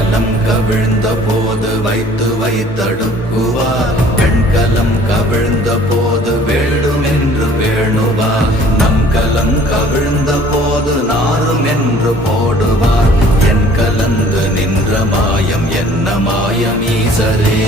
கலம் கவிழ்ந்த போது வைத்து வைத்தடுக்குவார் பெண்கலம் கவிழ்ந்த போது வேண்டுமென்று வேணுவார் நம் கலம் கவிழ்ந்த போது நாரும் என்று போடுவார் என் கலந்து நின்ற மாயம் என்ன மாயம் ஈசரே